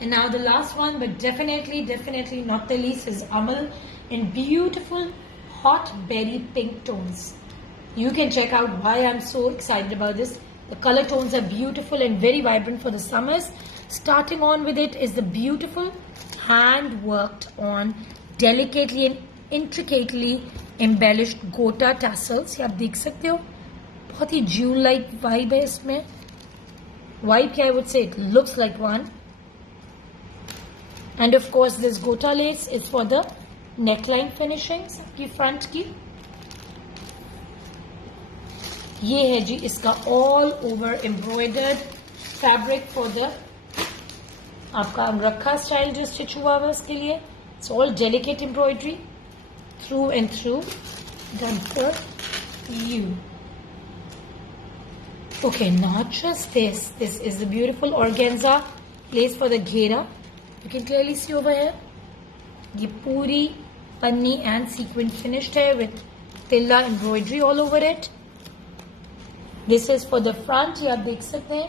And now the last one, but definitely not the least, is Amal in beautiful hot berry pink tones. You can check out why I'm so excited about this. The color tones are beautiful and very vibrant for the summers. Starting on with it is the beautiful hand worked on, delicately and intricately embellished गोटा tassels. ये आप देख सकते हो, बहुत ही jewel like vibe है इसमें. Vibe क्या, I would say it looks like one. And of course this gota lace is for the neckline finishings की front की. ये है जी इसका all over embroidered fabric for the आपका अंगरखा स्टाइल जो स्टिच हुआ हुआ उसके लिए. It's all delicate embroidery through and through done for you. Okay, not just this. This is the beautiful organza lace for the ghera. You can clearly see over here. ये पूरी पन्नी and sequin finished है with tilla embroidery all over it. This is for the front. ये आप देख सकते हैं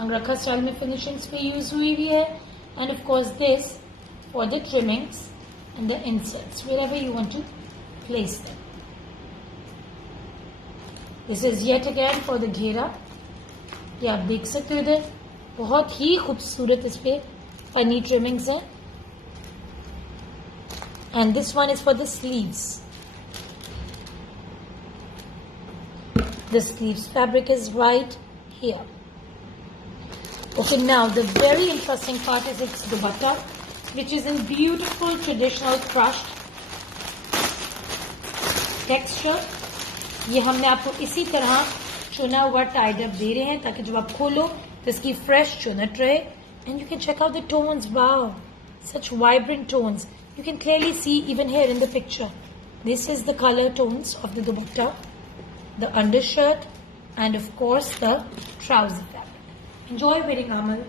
अंगरखा style में फिनिशिंग्स पे यूज हुई हुई है. And of course this for the trimmings and the inserts wherever you want to place them. This is yet again for the घेरा. ये आप देख सकते हो इधर बहुत ही खूबसूरत इस पे पन्नी trimmings हैं. And this one is for the sleeves. The sleeves fabric is right here. Okay, now the very interesting part is its dupatta, which is in beautiful traditional crushed texture. ये हमने आपको इसी तरह चुना हुआ tied up दे रहे हैं ताकि जब आप खोलो तो इसकी fresh चुनट रहे. And you can check out the tones. Wow, such vibrant tones. You can clearly see even here in the picture. This is the color tones of the dupatta, the undershirt, and of course the trouser fabric. Enjoy wearing Amal.